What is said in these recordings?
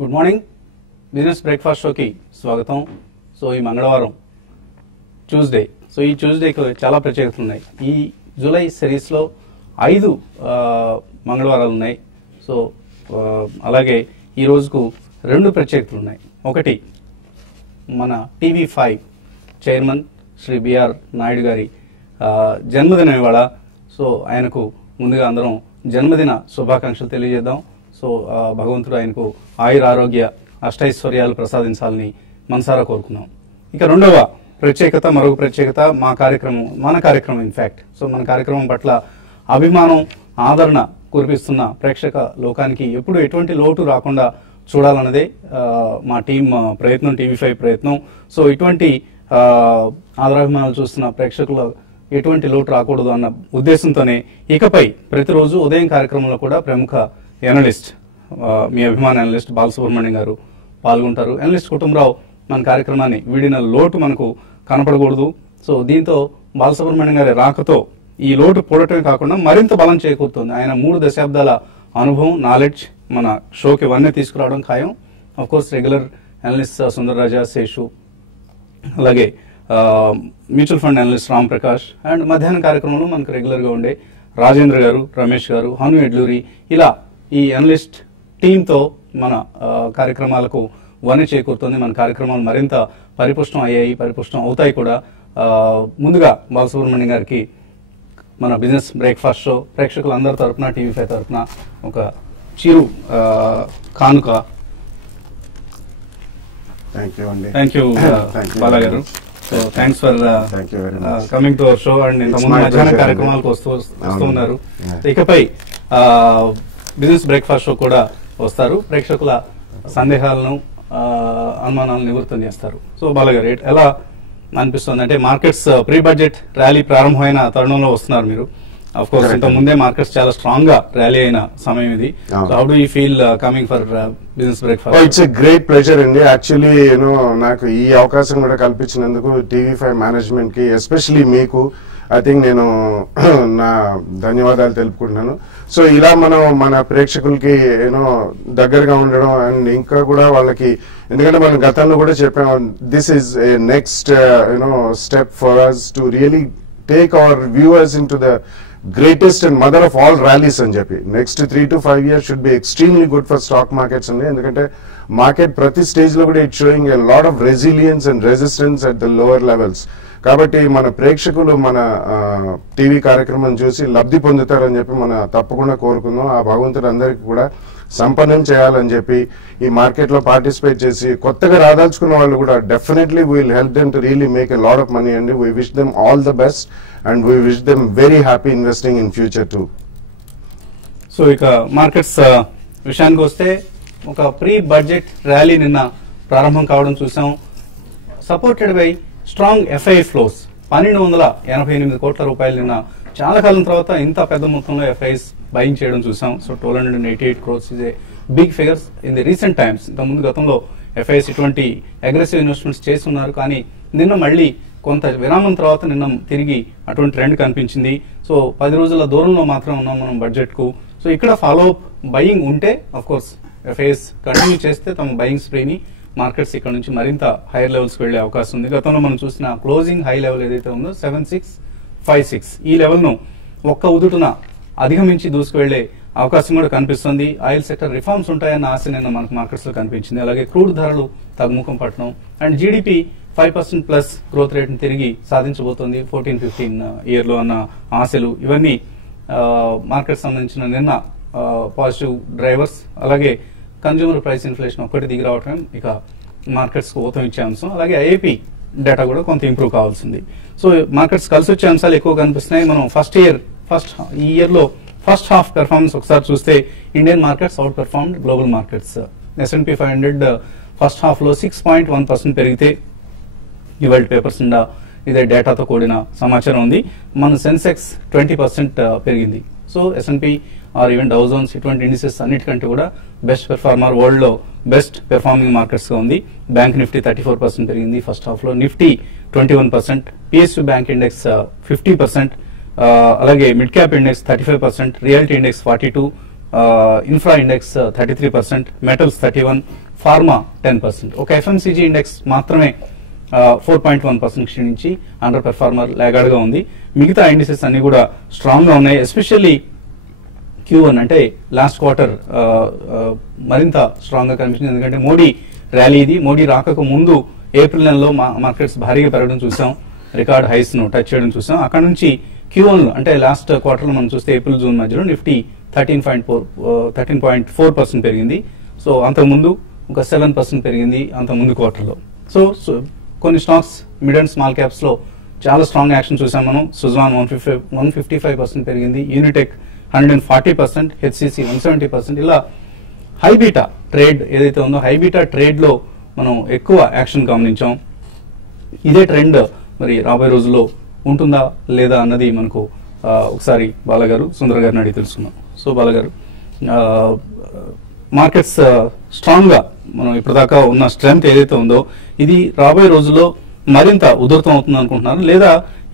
Good morning business breakfast షోకి స్వాగతం. So ఈ మంగళవారం ట్యూస్డే. సో ఈ ట్యూస్డేకి చాలా ప్రత్యేకతలు ఉన్నాయి. ఈ జూలై సిరీస్లో 5 మంగళవారాలు ఉన్నాయి. సో అలాగే ఈ రోజుకు 2 ప్రత్యేకతలు ఉన్నాయి. ఒకటి, మన TV5 chairman Shri BR Naidu గారి జన్మదినం ఇవాళ. సో ఆయనకు ముందుగా అందరం జన్మదిన శుభాకాంక్షలు తెలియజేద్దాం. సో భగవంతుడు ఆయనకు ఆయుర ఆరోగ్య అష్టైశ్వర్యాలు ప్రసాదించాలని మనసారా కోరుకున్నాం. ఇక రెండవ ప్రత్యేకత, మరొక ప్రత్యేకత, మన కార్యక్రమం ఇన్ఫాక్ట్. సో మన కార్యక్రమం పట్ల అభిమానం, ఆదరణ కురిపిస్తున్న ప్రేక్షక లోకానికి ఎప్పుడు ఎటువంటి లోటు రాకుండా చూడాలన్నదే మా టీం ప్రయత్నం, TV5 ప్రయత్నం. సో ఇటువంటి ఆదరాభిమానాలు చూస్తున్న ప్రేక్షకుల ఎటువంటి లోటు రాకూడదు అన్న ఉద్దేశంతోనే ఇకపై ప్రతిరోజు ఉదయం కార్యక్రమంలో కూడా ప్రముఖ ఎనలిస్ట్, మీ అభిమాన ఎనలిస్ట్ బాలసుబ్రహ్మణ్యం గారు పాల్గొంటారు. ఎనలిస్ట్ కుటుంబరావు మన కార్యక్రమాన్ని వీడిన లోటు మనకు కనపడకూడదు. సో దీంతో బాలసుబ్రహ్మణ్యం గారి రాకతో ఈ లోటు పూడటమే కాకుండా మరింత బలం చేకూరుతుంది. ఆయన 3 దశాబ్దాల అనుభవం, నాలెడ్జ్ మన షోకి ఇవన్నీ తీసుకురావడం ఖాయం. Of course regular analyst Sundararaja, Seshu, అలాగే mutual fund analyst Ram Prakash, and మధ్యాహ్నం కార్యక్రమంలో మనకు రెగ్యులర్గా ఉండే రాజేంద్ర గారు, రమేష్ గారు, హను ఎడ్లూరి, ఇలా ఈ అనలిస్ట్ టీంతో మన కార్యక్రమాలకు వన్నె చేకూరుతుంది. మన కార్యక్రమాలు మరింత పరిపుష్టం అవుతాయి కూడా. ముందుగా బాలసుబ్రహ్మణ్యం గారికి మన బిజినెస్ బ్రేక్ఫాస్ట్ షో ప్రేక్షకులందరి తరఫున, TV5 తరఫున ఒక చిరు కానుక. థ్యాంక్ యూ బాలా గారు. So thanks for coming to our show. And ఇంతకుముందు మధ్యాహ్న కార్యక్రమాలకు వస్తూ ఉన్నారు. ఇకపై బిజినెస్ బ్రేక్ఫాస్ట్ షో కూడా వస్తారు. ప్రేక్షకుల సందేహాలను, అనుమానాలను నివృత్తం చేస్తారు. సో బాలా గారు, ఎలా అనిపిస్తుంది అంటే మార్కెట్స్ ప్రీ బడ్జెట్ ర్యాలీ ప్రారంభమైన తరుణంలో వస్తున్నారు మీరు. ఆఫ్ కోర్స్ ఇంత ముందే మార్కెట్స్ చాలా స్ట్రాంగ్ గా ర్యాలీ అయిన సమయం ఇది. So how do you feel coming for business breakfast? It's a great pleasure అండి. యాక్చువల్లీ నాకు ఈ అవకాశం కూడా కల్పించినందుకు TV5 మేనేజ్మెంట్ కి, ఎస్పెషలీ మీకు ఐ థింక్ నేను నా ధన్యవాదాలు తెలుపుకుంటున్నాను. సో ఇలా మనం మన ప్రేక్షకులకి దగ్గరగా ఉండడం, అండ్ ఇంకా కూడా వాళ్ళకి, ఎందుకంటే మనం గతంలో కూడా చెప్పాం, this is a next step for us to really take our viewers in to the greatest and mother of all rallies అని చెప్పి. Next 3 to 5 years should be extremely good for stock markets అండి. ఎందుకంటే market ప్రతి stage లో కూడా it sowing a lot of resilience and resistance at the lower levels. కాబట్టి మన ప్రేక్షకులు మన టీవీ కార్యక్రమం చూసి లబ్ధి పొందుతారని చెప్పి మనం తప్పకుండా కోరుకుందాం. ఆ భగవంతుడు అందరికీ కూడా సంపన్నం చేయాలని చెప్పి ఈ మార్కెట్ లో పార్టిసిపేట్ చేసి కొత్తగా రాదలుచుకున్న వాళ్ళు కూడా definitely will help them to really make a lot of money అండి. We wish them all the best and we wish them very happy investing in future too. So ఇక మార్కెట్స్ విషయానికి వస్తే ఒక ప్రీ బడ్జెట్ ర్యాలీ నిన్న ప్రారంభం కావడం చూసాం. Supported by strong FII flows. 1288 కోట్ల రూపాయలు నిన్న చాలా కాలం తర్వాత ఇంత పెద్ద మొత్తంలో FIIs బయింగ్ చేయడం చూసాం. So 1288 crores is a big figures in the recent times. ఇంతకుముందు గతంలో FIIs ఇటువంటి అగ్రెసివ్ ఇన్వెస్ట్మెంట్స్ చేస్తున్నారు, కానీ నిన్న మళ్ళీ కొంత విరామం తర్వాత నిన్న తిరిగి అటువంటి ట్రెండ్ కనిపించింది. సో 10 రోజుల దూరంలో మాత్రం ఉన్నాం మనం బడ్జెట్ కు. సో ఇక్కడ ఫాలో అప్ బయింగ్ ఉంటే, అఫ్ కోర్స్ FIIs కంటిన్యూ చేస్తే తమ బయింగ్ స్ప్రీని మార్కెట్స్ ఇక్కడ నుంచి మరింత హైయర్ లెవెల్స్ కి వెళ్లే అవకాశం ఉంది. గతంలో మనం చూసిన క్లోజింగ్ హై లెవెల్ ఏదైతే ఉందో 7656, ఈ లెవెల్ ను ఒక్క ఉదుటున అధిగమించి దూసుకువెళ్లే అవకాశం కూడా కనిపిస్తుంది. ఆయిల్ సెక్టర్ రిఫార్మ్స్ ఉంటాయన్న ఆశ నిన్న మనకు మార్కెట్స్ లో కనిపించింది. అలాగే క్రూడ్ ధరలు తగ్గుముఖం పట్టడం, and GDP 5% plus growth rate ని తిరిగి సాధించబోతోంది 14-15 ఇయర్ లో అన్న ఆశలు, ఇవన్నీ మార్కెట్ సంబంధించిన నిన్న పాజిటివ్ డ్రైవర్స్. అలాగే కన్జ్యూమర్ ప్రైస్ ఇన్ఫ్లేషన్ ఒక్కటి దిగి రావటం ఇక మార్కెట్స్ కు ఊతం ఇచ్చే అంశం. అలాగే IIP డేటా కూడా కొంత ఇంప్రూవ్ కావాల్సింది. సో మార్కెట్స్ కలిసి వచ్చే అంశాలు ఎక్కువ కనిపిస్తున్నాయి. మనం ఈ ఇయర్ లో ఫస్ట్ హాఫ్ పెర్ఫార్మెన్స్ ఒకసారి చూస్తే Indian markets out performed global markets. S&P 500 first half లో 6.1% పెరిగితే ఇవాళ పేపర్స్ నిండా ఇదే డేటాతో కూడిన సమాచారం ఉంది. మన సెన్సెక్స్ 20% పెరిగింది. So S&P or even Dow Jones ఇటువంటి ఇండిసెస్ అన్నిటికంటే కూడా బెస్ట్ పెర్ఫార్మర్, వరల్డ్ లో బెస్ట్ పెర్ఫార్మింగ్ మార్కెట్స్ గా ఉంది. బ్యాంక్ నిఫ్టీ 34% పెరిగింది ఫస్ట్ హాఫ్ లో, నిఫ్టీ 21%, PSU బ్యాంక్ ఇండెక్స్ 50%, అలాగే mid cap index 35%, realty index 42, infra index 33%, metals 31%, pharma 10%. ఒక ఎఫ్ఎంసీజీ ఇండెక్స్ మాత్రమే 4.1% క్షీణించి అండర్ పెర్ఫార్మర్ లాగాడ్ గా ఉంది. మిగతా ఇండిసెస్ అన్ని కూడా స్ట్రాంగ్ గా ఉన్నాయి. ఎస్పెషల్లీ Q1 అంటే లాస్ట్ క్వార్టర్ మరింత స్ట్రాంగ్ గా కనిపించింది. ఎందుకంటే మోడీ ర్యాలీ ఇది. మోడీ రాకకు ముందు ఏప్రిల్ నెలలో మార్కెట్స్ భారీగా పెరగడం చూసాం, రికార్డ్ హైస్ ను టచ్ చేయడం చూసాం. అక్కడ నుంచి Q1 అంటే లాస్ట్ క్వార్టర్ లో మనం చూస్తే ఏప్రిల్ జూన్ మధ్యలో నిఫ్టీ 13.4% పెరిగింది. సో అంతకుముందు ఒక 7% పెరిగింది అంత ముందు క్వార్టర్లో. సో కొన్ని stocks mid and small caps లో చాలా స్ట్రాంగ్ యాక్షన్ చూసాం మనం. సుజాన్ 155% పెరిగింది, యూనిటెక్ 140%, హెచ్సిసి 170%. ఇలా హైబీటా ట్రేడ్ ఏదైతే ఉందో హైబీటా ట్రేడ్ లో మనం ఎక్కువ యాక్షన్ గమనించాం. ఇదే ట్రెండ్ మరి రాబోయే రోజుల్లో ఉంటుందా లేదా అన్నది మనకు ఒకసారి బాలగారు సుందర్ గారిని అడిగి తెలుసుకున్నాం. సో బాలగారు, మార్కెట్స్ స్ట్రాంగ్ గా మనం ఇప్పటిదాకా ఉన్న స్ట్రెంగ్త్ ఏదైతే ఉందో ఇది రాబోయే రోజుల్లో మరింత ఉధృతం అవుతుంది అనుకుంటున్నారు, లేదా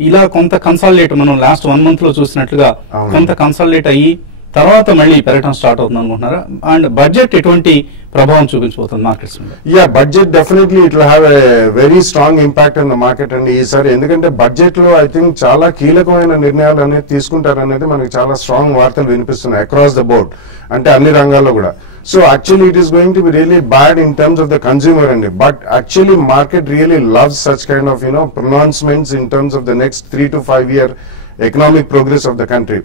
ఇలా కొంత కన్సాలిడేట్ మనం లాస్ట్ 1 month లో చూసినట్లుగా కొంత కన్సాలిడేట్ అయ్యి తర్వాత మళ్ళీ పెరగడం స్టార్ట్ అవుతుంది అనుకుంటున్నారా? అండ్ బడ్జెట్ ఎటువంటి ప్రభావం చూపించబోతుంది మార్కెట్స్ మీద? Yeah, budget definitely it will have a very strong impact on the market అండి ఈసారి. ఎందుకంటే బడ్జెట్ లో ఐ థింక్ చాలా కీలకమైన నిర్ణయాలు అనేది తీసుకుంటారనేది మనకి చాలా స్ట్రాంగ్ వార్తలు వినిపిస్తున్నాయి అక్రాస్ ద బోర్డ్, అంటే అన్ని రంగాల్లో కూడా. So actually it is going to be really bad in terms of the consumer end, but actually market really loves such kind of pronouncements in terms of the next 3 to 5 year economic progress of the country.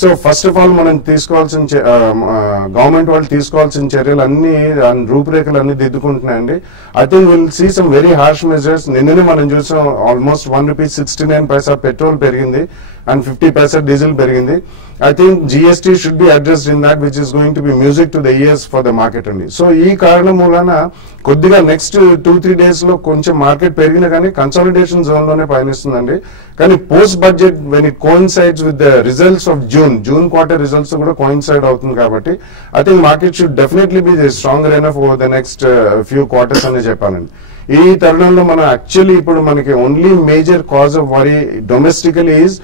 So first of all మనం తీసుకోవాల్సిన government వాళ్ళు తీసుకోవాల్సిన చర్యలు అన్ని రూపురేఖలు అన్ని దిద్దుకుంటున్నాయండి. I think will see some very harsh measures. నిన్ననే మనం చూసాం ఆల్మోస్ట్ ₹1.69 పెట్రోల్ పెరిగింది and 50 paisa diesel పెరిగింది. I think GST should be addressed in that, which is going to be music to the ears for the market only. So ఈ కారణం మూలన కొద్దిగా next 2-3 days లో కొంచెం మార్కెట్ పెరిగినా కానీ కన్సాలిడేషన్ జోన్ లోనే పయనిస్తుందండి. కానీ post budget when it coincides with the results of June quarter results కూడా కోయిన్సైడ్ అవుతుంది కాబట్టి I think market should definitely be stronger enough over the next few quarters అనే చెప్పాలండి. ఈ తరుణంలో మనం యాక్చువల్లీ ఇప్పుడు మనకి only major cause of worry domestically is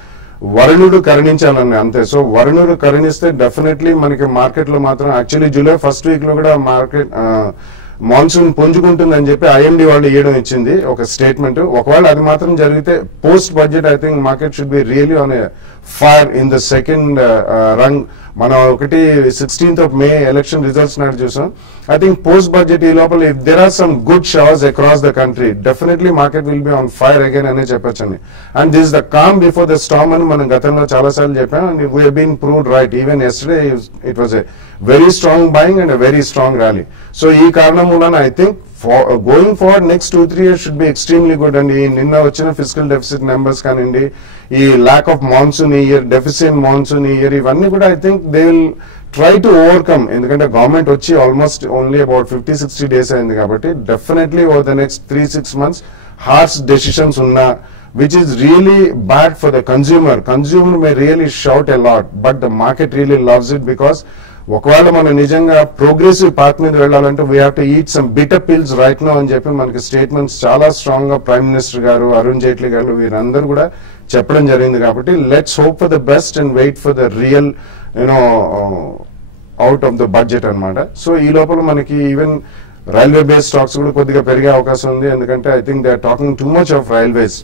వరుణుడు కరుణించాలని అంతే. సో వరుణుడు కరుణిస్తే డెఫినెట్లీ మనకి మార్కెట్ లో మాత్రం యాక్చువల్లీ జూలై ఫస్ట్ వీక్ లో కూడా మార్కెట్ మాన్సూన్ పుంజుకుంటుందని చెప్పి ఐఎండి వాళ్ళు ఇవ్వడం ఇచ్చింది ఒక స్టేట్మెంట్. ఒకవేళ అది మాత్రం జరిగితే post budget I think market should be really on a fire in the second రంగ్. మనం 16th of May election results నాడు చూసాం. ఐ థింక్ పోస్ట్ బడ్జెట్ ఈ లోపల if there are some good showers across the country definitely market will be on fire again అనే చెప్పొచ్చండి. And this the calm before the storm అని మనం గతంలో చాలా సార్లు చెప్పాం. And we have been proved right. Even yesterday it was a very strong buying and a very strong rally. So ఈ కారణం మూలన I think going forward next 2-3 years should be extremely good అండి. నిన్న వచ్చిన ఫిజికల్ డెఫిసిట్ నెంబర్స్ కానివ్వండి, ఈ lack of monsoon ఈ year, deficit monsoon ఈ ఇయర్, ఇవన్నీ కూడా I think they will try to overcome. ఎందుకంటే గవర్నమెంట్ వచ్చి ఆల్మోస్ట్ ఓన్లీ అబౌట్ 50-60 days అయింది కాబట్టి definitely over the next 3-6 months harsh decisions ఉన్నా which is really bad for the consumer. Consumer may really shout a lot, but the market really loves it because ఒకవేళ మనం నిజంగా progressive path మీద వెళ్ళాలంటే we have to eat some bitter pills right now అని చెప్పి మనకి statements చాలా strong గా ప్రైమ్ మినిస్టర్ గారు, అరుణ్ జైట్లీ గారు వీరందరూ కూడా చెప్పడం జరిగింది. కాబట్టి let's hope for the best and wait for the real out of the budget అన్నమాట. సో ఈ లోపల మనకి ఈవెన్ రైల్వే బేస్డ్ స్టాక్స్ కూడా కొద్దిగా పెరిగే అవకాశం ఉంది. ఎందుకంటే I think they are talking too much of railways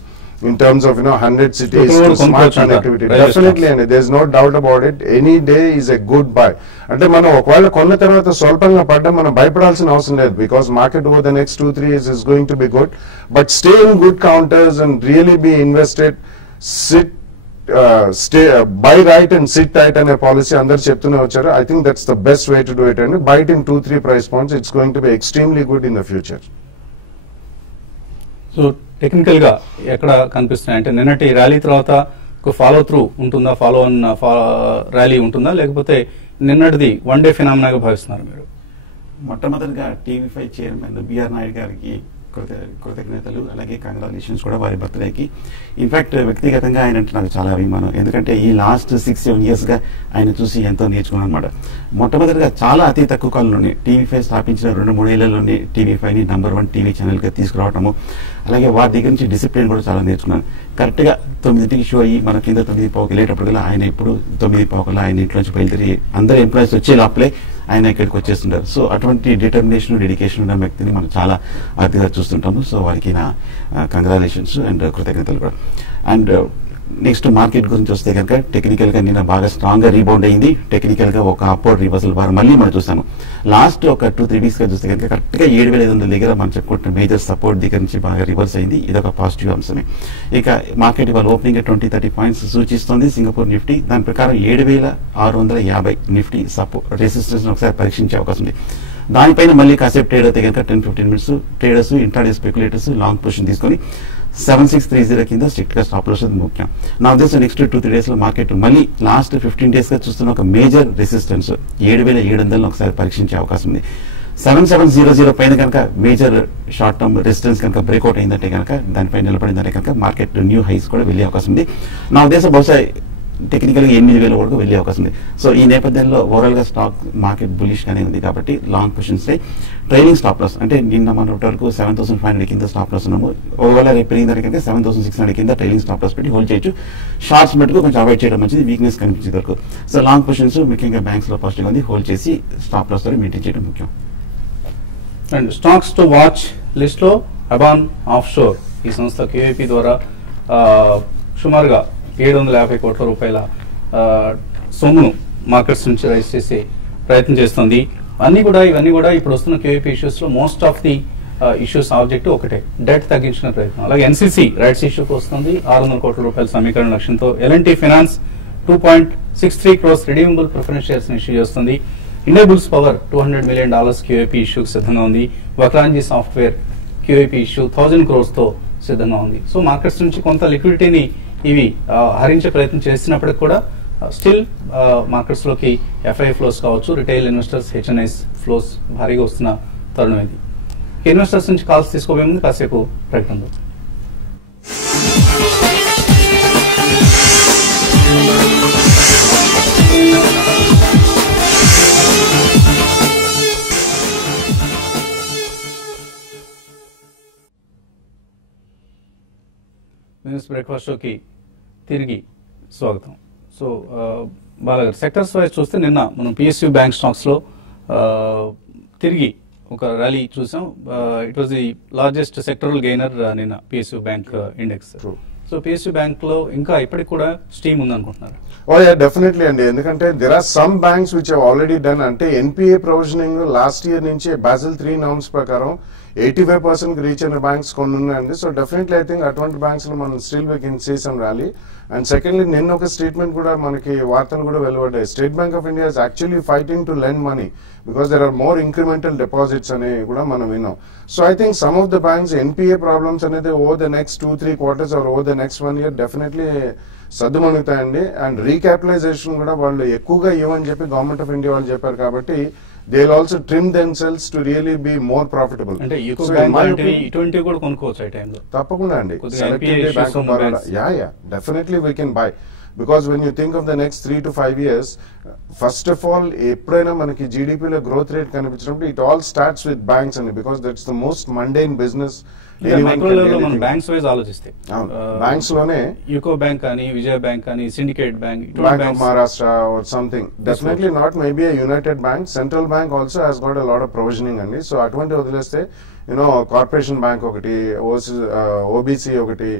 in terms of 100 cities to smart connectivity. Definitely, and there's no doubt about it. Any day is a good buy. అంటే మనం ఒకవేళ కొన్న తర్వాత స్వల్పంగా పడ్డా మనం భయపడాల్సిన అవసరం లేదు because market over the next 2-3 years is going to be good. But stay in good counters and really be invested. Buy right and sit tight అనే పాలసీ అందరు చెప్తూనే వచ్చారు. I think that's the best way to do it. And buy it in 2-3 price points. It's going to be extremely good in the future. So technical గా ఎక్కడ కనిపిస్తున్నాయి అంటే నిన్నటి rally తర్వాత ఒక ఫాలో త్రూ ఉంటుందా, ఫాలో ఆన్ ర్యాలీ ఉంటుందా, లేకపోతే నిన్నటిది వన్ డే ఫినామినాగా భావిస్తున్నారు మీరు? మొట్టమొదటిగా టీవీ5 చైర్మన్ బిఆర్ నాయుడు గారికి కృతజ్ఞతలు, అలాగే కంగ్రాచులేషన్స్ కూడా వారి బర్త్డేకి. ఇన్ఫాక్ట్ వ్యక్తిగతంగా ఆయన అంటే నాకు చాలా అభిమానం, ఎందుకంటే ఈ లాస్ట్ 6-7 yearsగా ఆయన చూసి ఎంతో నేర్చుకున్నాను అనమాట. మొట్టమొదటిగా చాలా అతి తక్కువ కాలంలోనే TV5 స్థాపించిన 2-3 ఏళ్లలోనే TV5ని #1 టీవీ ఛానల్గా తీసుకురావటము, అలాగే వారి దగ్గర నుంచి డిసిప్లిన్ కూడా చాలా నేర్చుకున్నాను. కరెక్ట్గా 9కి షో అయ్యి మన కింద 9:15 వెళ్ళేటప్పటికల్లా ఆయన ఇప్పుడు 9:15 ఆయన ఇంట్లోంచి బయలుదేరి అందరు ఎంప్లాయీస్ వచ్చే లోపలే ఆయన ఇక్కడికి వచ్చేస్తుంటారు. సో అటువంటి డిటర్మినేషన్, డెడికేషన్ ఉన్న వ్యక్తిని మనం చాలా అతిగా చూస్తుంటాము. సో వారికి నా కంగ్రాచులేషన్స్ అండ్ కృతజ్ఞతలు కూడా. అండ్ నెక్స్ట్ మార్కెట్ గురించి వస్తే కనుక టెక్నికల్గా నిన్న బాగా స్ట్రాంగ్గా రీబౌండ్ అయింది. టెక్నికల్గా ఒక అప్వర్డ్ రివర్సల్ బార్ మళ్ళీ మనం చూస్తాము. లాస్ట్ ఒక 2-3 వీక్స్గా చూస్తే కనుక కరెక్ట్గా 7,500 దగ్గర మనం చెప్పుకుంటున్న మేజర్ సపోర్ట్ దగ్గర నుంచి బాగా రివర్స్ అయింది. ఇదొక పాజిటివ్ అంశమే. ఇక మార్కెట్ ఇవాళ ఓపెనింగ్ 20-30 పాయింట్స్ సూచిస్తుంది. సింగపూర్ నిఫ్టీ దాని ప్రకారం 7,650 నిఫ్టీ సపోర్ట్ రెసిస్టెన్స్ ఒకసారి పరీక్షించే అవకాశం ఉంది. దానిపైన మళ్ళీ కాసేపు ట్రేడ్ అయితే కనుక 10-15 minutes traders, intraday speculators long position తీసుకొని 7630 కింద స్ట్రిక్ట్ గా స్టాప్ లాస్ ముఖ్యం. నా ఉద్దేశం నెక్స్ట్ 2-3 డేస్ లో మార్కెట్ మళ్ళీ లాస్ట్ 15 days గా చూస్తున్న ఒక మేజర్ రెసిస్టెన్స్ 7,700 ఒకసారి పరీక్షించే అవకాశం ఉంది. 7700 పైన కనుక మేజర్ షార్ట్ టర్మ్ రెసిస్టెన్స్ కనుక బ్రేక్అవుట్ అయిందంటే కనుక దానిపై నిలబడిందంటే కనుక మార్కెట్ న్యూ హైస్ కూడా వెళ్ళే అవకాశం ఉంది. నా ఉద్దేశం బహుశా టెక్నికల్ గా 8,000 వరకు వెళ్ళే అవకాశం ఉంది. సో ఈ నేపథ్యంలో ఓవరాల్ గా స్టాక్ మార్కెట్ బులిష్ గానే ఉంది కాబట్టి long positions trailing stop loss అంటే నిన్న మన వరకు 7,500 కింద స్టాప్ లాస్ ఉన్నాము. ఓవరాల్ రేపు పెరిగిన దానికంటే 7,600 కింద ట్రైలింగ్ స్టాప్ లాస్ పెట్టి హోల్డ్ చేయొచ్చు. షార్ట్స్ మటుకు కొంచెం అవాయిడ్ చేయడం మంచిది, వీక్నెస్ కనిపించే వరకు. సో లాంగ్ పొజిషన్స్ ముఖ్యంగా బ్యాంక్స్ లో పాజిటివ్ ఉంది, హోల్డ్ చేసి స్టాప్ లాస్ తో మెయింటైన్ చేయడం ముఖ్యం. And stocks to watch list లో అబాన్ ఆఫ్ షోర్ ఈ సంస్థ QIP ద్వారా సుమారుగా 750 కోట్ల రూపాయల సొమ్మును మార్కెట్స్ నుంచి రైజ్ చేసే ప్రయత్నం చేస్తుంది. ఇవన్నీ కూడా ఇప్పుడు వస్తున్న QIP ఇష్యూస్ లో most of the issues object ఒకటే, డెట్ తగ్గించిన ప్రయత్నం. అలాగే NCC రైట్స్ ఇష్యూకి వస్తుంది 600 కోట్ల రూపాయల సమీకరణ లక్ష్యంతో. L&T finance 2.63 crores redeemable preference shares issue చేస్తుంది. ఇండియాబుల్స్ పవర్ $200 million QIP ఇష్యూకి సిద్ధంగా ఉంది. వక్రాంజీ సాఫ్ట్వేర్ QIP ఇష్యూ 1000 crores తో సిద్ధంగా ఉంది. సో మార్కెట్స్ నుంచి కొంత లిక్విడిటీని ఇవి హరించే ప్రయత్నం చేసినప్పటికి కూడా స్టిల్ మార్కెట్స్ లోకి FI ఫ్లోస్ కావచ్చు, రిటైల్ ఇన్వెస్టర్స్ HNIs ఫ్లోస్ భారీగా వస్తున్న తరుణం ఇది. ఇన్వెస్టర్స్ నుంచి కాల్స్ తీసుకోబోయే ముందు కాసేపు ప్రకటనలు. బిజినెస్ బ్రేక్ఫాస్ట్ షోకి తిరిగి స్వాగతం. సో బాలగారు, సెక్టర్స్ వైజ్ చూస్తే నిన్న మనం PSU బ్యాంక్ స్టాక్స్ లో తిరిగి ఒక ర్యాలీ చూసాం. It was the largest sectoral gainer నిన్న PSU bank index. So PSU bank లో ఇంకా ఇప్పటికి కూడా స్టీమ్ ఉందనుకుంటున్నారు? డెఫినెట్లీ అండి, ఎందుకంటే there are some banks which have already done. అంటే NPA ప్రొవిజనింగ్ లాస్ట్ ఇయర్ నుంచి Basel III నార్మ్స్ ప్రకారం 85% రీచ్ అయిన బ్యాంక్స్ కొన్ని ఉన్నాయండి. సో డెఫినెట్లీ ఐ థింక్ అటువంటి బ్యాంక్స్ లో మనం still we can see some rally. And secondly నిన్న ఒక స్టేట్మెంట్ కూడా మనకి వార్తలు కూడా వెలువడ్డాయి. State Bank of India is actually fighting to lend money because there are more incremental deposits అని కూడా మనం విన్నాం. So I think some of the banks NPA problems అనేది over the next 2-3 quarters or over the next 1 year definitely సర్దుమణుగుతాయండి. And recapitalisation కూడా వాళ్ళు ఎక్కువగా ఇవ్వని చెప్పి గవర్నమెంట్ ఆఫ్ ఇండియా వాళ్ళు చెప్పారు కాబట్టి they will also trim themselves to really be more profitable. అంటే యూకో బ్యాంక్ అంటే ఇటువంటి కూడా కొనుక్కోవచ్చు ఈ టైంలో? తప్పకుండా అండి. Selectively Bank of Baroda. Yeah, definitely we can buy. Because when you think of the next 3 to 5 years, first of all, ఎప్పుడైనా మనకి జీడిపిలో గ్రోత్ రేట్ కనిపించినప్పుడు it all starts with banks అండి, because that's the most mundane business. Banks wise ఆలోచిస్తే banks లోనే UCO bank కానీ, విజయ bank కానీ, syndicate bank, Bank of Maharashtra or something. Definitely not maybe a United Bank. Central Bank also has got a lot of provisioning అండి. So అటువంటి వదిలేస్తే corporation bank ఒకటి, OBC ఒకటి,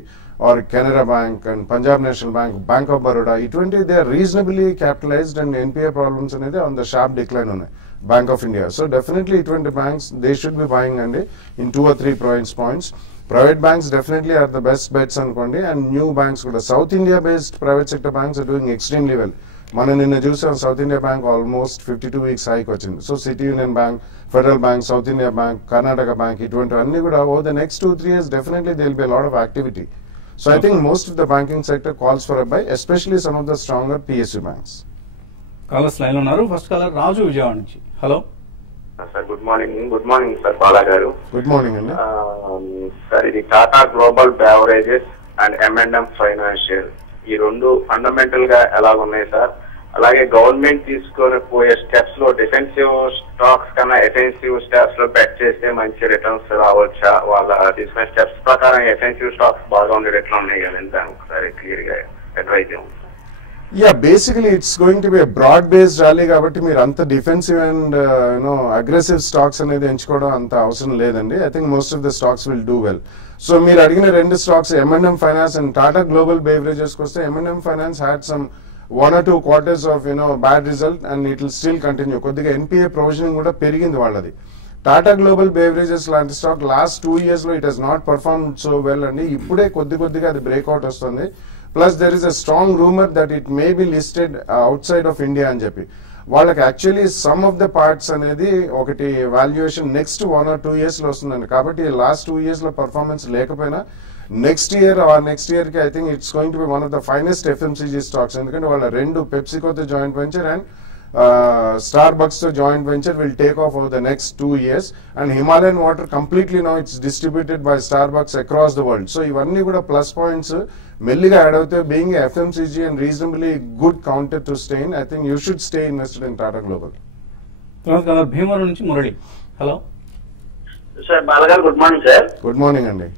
or Canara Bank and Punjab National Bank, Bank of Baroda, ఇటువంటి they are reasonably capitalized and NPA problems అనేది on the sharp decline ఉన్నాయి. Bank of India. So definitely ఇటువంటి banks they should be buying అండి in 2 or 3 points. Private banks definitely are the best bets అనుకోండి. And new banks కూడా South India based private sector banks are doing extremely well. మనం నిన్న చూసాం South India Bank almost 52 weeks hike వచ్చింది. So City Union Bank, Federal Bank, South India Bank, Karnataka Bank, ఇటువంటివన్నీ కూడా over the next 2-3 years definitely there will be a lot of activity. So I think most of the banking sector calls for a buy, especially some of the stronger PSU banks. Callers line ఉన్నారు. First caller Raju Vijayawada నుంచి. Hello sir, good good morning sir Bala గారు. Good morning అండి. Sir ఇది Tata Global Beverages and M&M financial ఈ రెండు fundamental గా ఎలాగున్నాయి sir? అలాగే government తీసుకొని పోయే స్టెప్స్ లో డిఫెన్సివ్ స్టాక్స్ కన్నా ఎఫెన్సివ్ స్టాక్స్ లో బెట్ చేస్తే మంచి రిటర్న్స్ రావచ్చా? వాళ్ళ తీసుకునే స్టెప్స్ ప్రకారం ఎఫెన్సివ్ స్టాక్స్ బాగా ఉండే ఎట్లా ఉన్నాయి కదండి, దానికి ఒకసారి క్లియర్ గా అడ్వైజ్ ఉంది. Basically it's going to be broad based rally కాబట్టి మీరు అంత డిఫెన్సివ్ అండ్ అగ్రెసివ్ స్టాక్స్ అనేది ఎంచుకోవడం అంత అవసరం లేదండి. I think most of the stocks will do well. So మీరు అడిగిన రెండు stocks M&M finance and Tata Global beverages వస్తే M&M finance had some 1 or 2 quarters of bad result and it will still continue. కొద్దిగా NPA ప్రొవిజనింగ్ కూడా పెరిగింది వాళ్ళది. Tata Global beverages లాంటి stock last 2 years లో it has not perform so well అండి. ఇప్పుడే కొద్దిగా అది బ్రేక్అవుట్ వస్తుంది. Plus there is a strong rumour that it may be listed out side of India అని చెప్పి. వాళ్ళకి actually some of the parts అనేది ఒకటి వాల్యుయేషన్ నెక్స్ట్ 1 or 2 years లో వస్తుందండి. కాబట్టి లాస్ట్ 2 years లో పర్ఫార్మెన్స్ లేకపోయినా నెక్స్ట్ ఇయర్ కి I think it's going to be one of the finest FMCG stocks. ఎందుకంటే వాళ్ళ రెండు పెప్సికోతో joint venture and Starbucks తో joint venture will take off over the next 2 years and Himalayan water completely now it's distributed by Starbucks across the world. So ఇవన్నీ కూడా plus points మెల్లిగా add అవుతాయి. Being FMCG and reasonably good counter to stay in, I think you should stay invested in Tata global. Bhimavaram నుంచి Murali. Hello sir బాలగారు, good morning sir. Good morning అండి.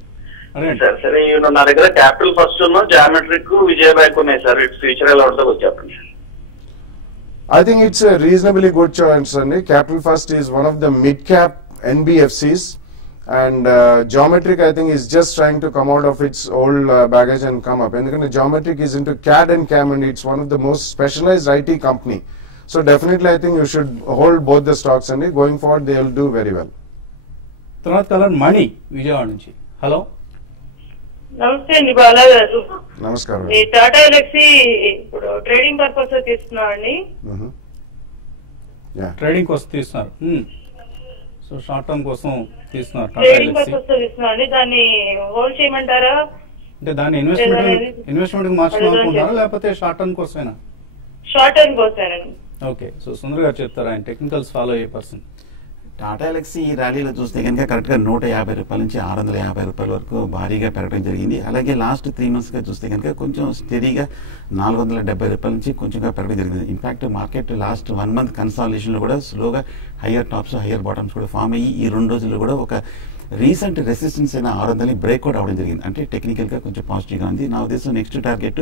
Sir సరే, నా దగ్గర క్యాపిటల్ ఫస్ట్ జామెట్రిక్ విజయబాయ్ ఉన్నాయి sir. It's future ఎలా ఉంటుందో చెప్పండి sir. I think it's a reasonably good choice, Andy. Capital First is one of the mid-cap NBFCs, and Geometric, I think, is just trying to come out of its old baggage and come up. And Geometric is into CAD and CAM, and it's one of the most specialized IT company. So definitely, I think you should hold both the stocks, Andy. Going forward, they will do very well. తర్వాత colour మణి విజయవాడ నుంచి. Hello నమస్తే అండి బాలా గారు. నమస్కారం. ఈ టాటా ఎలక్సీ ఇప్పుడు trading purpose తీసుకున్నామండి. Trading కోసం తీస్తున్నారు. సో షార్ట్ టర్మ్ కోసం తీస్తున్నారు. ట్రేడింగ్ పర్పస్ తీసుకున్నామండి. దాన్ని హోల్డ్ చేయమంటారా? అంటే దాన్ని ఇన్వెస్ట్మెంట్ మార్చడం అనుకుంటున్నారా లేకపోతే షార్ట్ టర్మ్ కోసమేనా? షార్ట్ టర్మ్ కోసమేనండి. ఓకే, సో సుందర్ గారు చెప్తారు, ఆయన టెక్నికల్స్ ఫాలో అయ్యే పర్సన్. టాటా ఎలక్సీ ఈ ర్యాలీలో చూస్తే కనుక కరెక్ట్గా 150 రూపాయల నుంచి 650 రూపాయల వరకు భారీగా పెరగడం జరిగింది. అలాగే లాస్ట్ 3 monthsగా చూస్తే కనుక కొంచెం స్టెడీగా 470 రూపాయల నుంచి కొంచెంగా పెరగడం జరిగింది. ఇన్ఫాక్ట్ మార్కెట్ లాస్ట్ 1 month కన్సాలిడేషన్లో కూడా స్లోగా హయ్యర్ టాప్స్ హయ్యర్ బాటమ్స్ కూడా ఫామ్ అయ్యి ఈ 2 రోజుల్లో కూడా ఒక రీసెంట్ రెసిస్టెన్స్ అయిన 600 బ్రేక్అవుట్ అవ్వడం జరిగింది. అంటే టెక్నికల్గా కొంచెం పాజిటివ్గా ఉంది. నా ఉద్దేశం నెక్స్ట్ టార్గెట్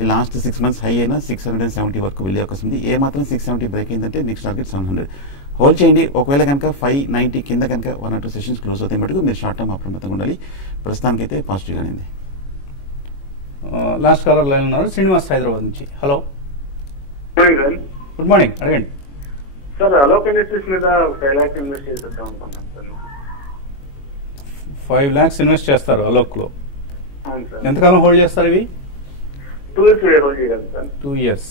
ఈ లాస్ట్ 6 months హై అయినా 670 వరకు వెళ్ళే అవకాశం ఉంది. ఏ మాత్రం 670 బ్రేక్ అయిందంటే నెక్స్ట్ టార్గెట్ 700 హోల్డ్ చేయండి. ఒకవేళ కనుక 590 కింద కనుక 1 or 2 సెషన్స్ క్లోజ్ అవుతాయి మటుకు మీరు షార్ట్ టర్మ్ అప్రమత్తంగా ఉండాలి. ప్రస్తుతానికి అయితే పాజిటివ్గానే ఉంది. లాస్ట్ కాలర్ లైన్ ఉన్నారు, శ్రీనివాస్ హైదరాబాద్ నుంచి. హలో గుడ్ మార్నింగ్, అడగండి సార్. అలోక్ ఇండస్ట్రీస్ మీద 5 lakhs ఇన్వెస్ట్ చేద్దాం అనుకున్నాను సార్. 5 lakhs ఇన్వెస్ట్ చేస్తారు అలోక్ లో. అవును సార్. ఎంతకాలం హోల్డ్ చేస్తారు ఇవి? 2 years హోల్డ్ చేయాలి సార్. 2 years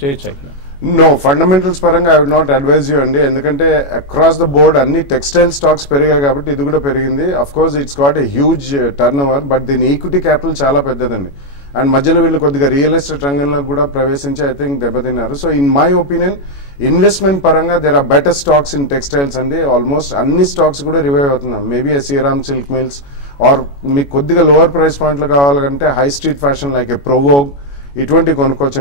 చేయొచ్చు. నో, ఫండమెంటల్స్ పరంగా I would not advise you అండి. ఎందుకంటే అక్రాస్ ద బోర్డ్ అన్ని టెక్స్టైల్ స్టాక్స్ పెరిగాయి కాబట్టి ఇది కూడా పెరిగింది. Of course it's got a huge turnover, but దీని ఈక్విటీ క్యాపిటల్ చాలా పెద్దదండి. అండ్ మధ్యలో వీళ్ళు కొద్దిగా రియల్ ఎస్టేట్ రంగంలో కూడా ప్రవేశించి ఐ థింక్ దెబ్బతిన్నారు. So in my opinion investment పరంగా there are better stocks in textiles అండి. ఆల్మోస్ట్ అన్ని స్టాక్స్ కూడా రివైవ్ అవుతున్నాం. Maybe Shriram silk mills or మీకు కొద్దిగా లోవర్ ప్రైస్ పాయింట్లు కావాలంటే high street fashion like a Provogue ఇటువంటి కొనుక్కోవచ్చు.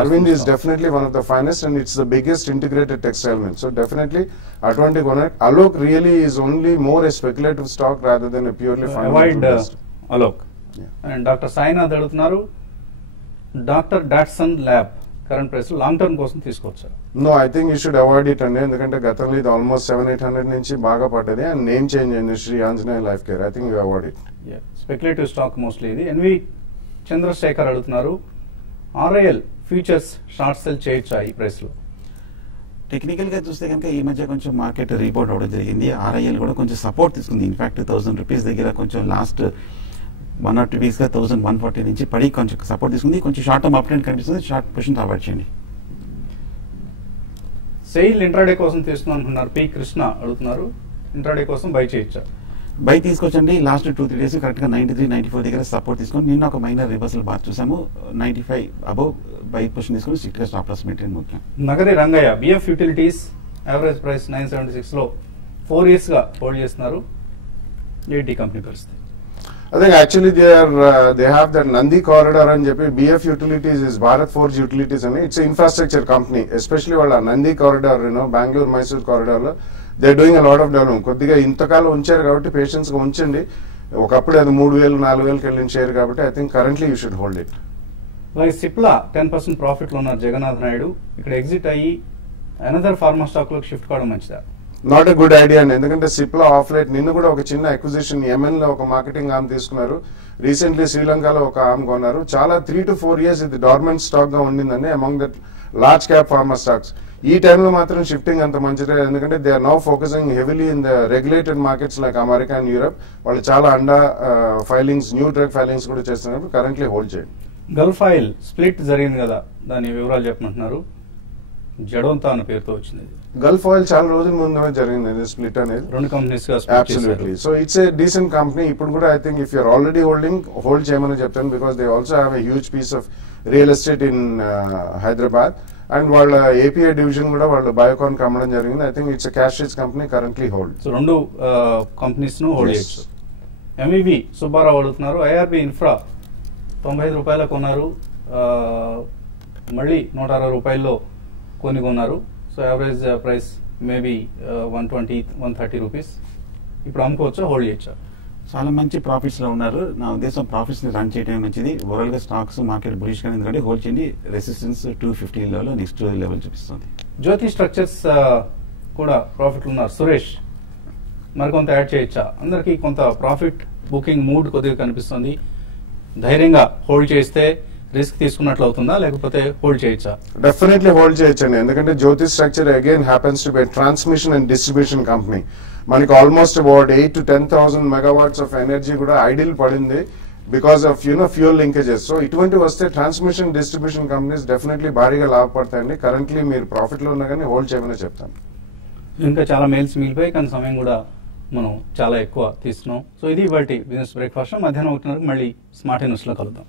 Arvind is definitely one of the finest and it's the biggest integrated textile mill. So definitely అటువంటి కొనక్. Alok really is only more a speculative stock rather than purely fundamental. Alok and doctor Sainath అడుగుతున్నారు, doctor Datsun lab current price long term కోసం తీసుకోవచ్చు? No, I think you should avoid it అండి. ఎందుకంటే గతంలో ఇది almost 700-800 నుంచి బాగా పడ్డది అండ్ నేమ్ చేంజ్ అయింది Shri Anjaneya life care. I think you avoid it. Speculative stock mostly ఇది. ఎన్వి చంద్రశేఖర్ అడుగుతున్నారు, RIL ఫ్యూచర్స్ షార్ట్ సెల్ చేయొచ్చా ఈ ప్రైస్ లో? టెక్నికల్ గా చూస్తే కనుక ఈ మధ్య కొంచెం మార్కెట్ రీబౌండ్ అవడం జరిగింది. RIL కూడా కొంచెం సపోర్ట్ తీసుకుంది. ఇన్ఫాక్ట్ 1000 రూపీస్ దగ్గర కొంచెం లాస్ట్ 1 or 2 weeks గా 1140 నుంచి పడి కొంచెం సపోర్ట్ తీసుకుంది. కొంచెం షార్ట్ టర్మ్ అప్ ట్రెండ్ కనిపిస్తుంది. షార్ట్ పొజిషన్ అవాయిడ్ చేయండి. సెయిల్ ఇంట్రాడే కోసం తీసుకున్నాను అనుకున్నారు, పి కృష్ణ అడుగుతున్నారు, ఇంట్రాడే కోసం బై చేయొచ్చా? బై తీసుకోవచ్చండి. లాస్ట్ 2-3 days కరెక్ట్ గా 93-94 దగ్గర సపోర్ట్ తీసుకొని నిన్న ఒక మైనర్ రివర్సల్ బార్ చూసాము. 95 అబౌవ్ బై పొజిషన్ తీసుకుని స్ట్రిక్ట్ గా స్టాప్ లాస్ మెయింటైన్ ముఖ్యం. Nagari Rangaiah BF utilities average price 976 లో 4 years గా హోల్డ్ చేస్తున్నారు. ఏంటి కంపెనీ పరిస్థితి? I think actually they have that Nandi corridor and చెప్పి BF Utilities is Bharat Forge Utilities అని it's an infrastructure company, especially వాళ్ళ Nandi corridor, Bangalore Mysore corridor లో they are doing a lot of development. కొద్దిగా ఇంతకాలం ఉంచారు కాబట్టి patience గా ఉంచండి. ఒకప్పుడు అది 3,000-4,000కి వెళ్ళిన షేర్ కాబట్టి I think currently you should hold it. అలాగే సిప్లా 10% ప్రాఫిట్ లో ఉన్నారు జగన్నాథ్ నాయుడు. ఇక్కడ ఎగ్జిట్ అయ్యి అనదర్ ఫార్మా స్టాక్ లోకి షిఫ్ట్ కావడం మంచిదా? నాట్ ఎ గుడ్ ఐడియా అండి, ఎందుకంటే సిప్లా ఆఫ్ లైట్ నిన్న కూడా ఒక చిన్న అక్విజిషన్ యెమెన్ లో ఒక మార్కెటింగ్ ఆర్మ్ తీసుకున్నారు. రీసెంట్లీ శ్రీలంకలో ఒక ఆర్మ్ కొన్నారు. చాలా 3 to 4 years ఇది డార్మెంట్ స్టాక్ గా ఉండిందండి among that large cap pharma stocks. ఈ టైంలో మాత్రం షిఫ్టింగ్ అంత మంచిదే, ఎందుకంటే they are now focusing heavily in the regulated markets like America and Europe. వాళ్ళు చాలా ANDA filings, new drug filings కూడా చేస్తున్నారు. కరెంట్లీ హోల్డ్ చేయండి. గల్ఫ్ ఆయిల్ స్ప్లిట్ జరిగింది కదా, దాని వివరాలు చెప్పమంటున్నారు. జడోంతా అనే పేరుతో వచ్చింది. గల్ఫ్ ఆయిల్ చాలా రోజుల ముందు జరిగింది స్ప్లిట్ అనేది, 2 కంపెనీస్ గా absolutely. So it's a decent company. ఇప్పుడు కూడా I think if you're already hold చేయమని చెప్తాను, because they also have a huge piece of real estate in Hyderabad and వాళ్ళ ఏపీఐ డివిజన్ కూడా వాళ్ళు బయోకాన్ కమ్మడం జరిగింది. I think it's a cash rich company, currently hold. So 2 companies ను hold చేయొచ్చు. MEV Subbarao అడుగుతున్నారు. ఐఆర్బి ఇన్ఫ్రా 95 రూపాయల కొన్నారు, మళ్ళీ 160 రూపాయల్లో కొన్నారు. So average price maybe 120-130 rupees. ఇప్పుడు అమ్ముకోవచ్చా, హోల్డ్ చేయొచ్చా? చాలా మంచి ప్రాఫిట్స్ లో ఉన్నారు. నా ఉద్దేశం ప్రాఫిట్స్ ని రన్ చేయడం మంచిది. ఓవరాల్ గా స్టాక్స్ మార్కెట్ బులిష్ గా ఎందుకంటే హోల్డ్ చేయండి. రెసిస్టెన్స్ 250 లెవెల్ నెక్స్ట్ లెవెల్ చూపిస్తుంది. జ్యోతి స్ట్రక్చర్స్ కూడా ప్రాఫిట్ ఉన్నారు. సురేష్ మరికొంత యాడ్ చేయొచ్చా? అందరికి కొంత ప్రాఫిట్ బుకింగ్ మూడ్ కొద్దిగా కనిపిస్తుంది. ధైర్యంగా హోల్డ్ చేస్తే రిస్క్ తీసుకున్నట్లు అవుతుందా, లేకపోతే హోల్డ్ చేయొచ్చా? డెఫినెట్లీ హోల్డ్ చేయొచ్చండి, ఎందుకంటే Jyoti structure again happens to be transmission and distribution company. మనకి almost about 8,000 to 10,000 megawatts of energy కూడా ఐడిల్ పడింది because of fuel linkages. So ఇటువంటి వస్తే ట్రాన్స్మిషన్ డిస్ట్రిబ్యూషన్ కంపెనీస్ డెఫినెట్లీ భారీగా లాభపడతాయండి. కరెంట్లీ మీరు ప్రాఫిట్ లో ఉన్నా కానీ హోల్డ్ చేయమని చెప్తాను. ఇంకా చాలా మెయిల్స్ మిగిలిపోయి, కానీ సమయం కూడా మనం చాలా ఎక్కువ తీసుకున్నాం. సో ఇది ఇవాల్టి బిజినెస్ బ్రేక్ఫాస్ట్. మధ్యాహ్నం 1 గంటలకు మళ్ళీ స్మార్ట్ న్యూస్ లో కలుద్దాం.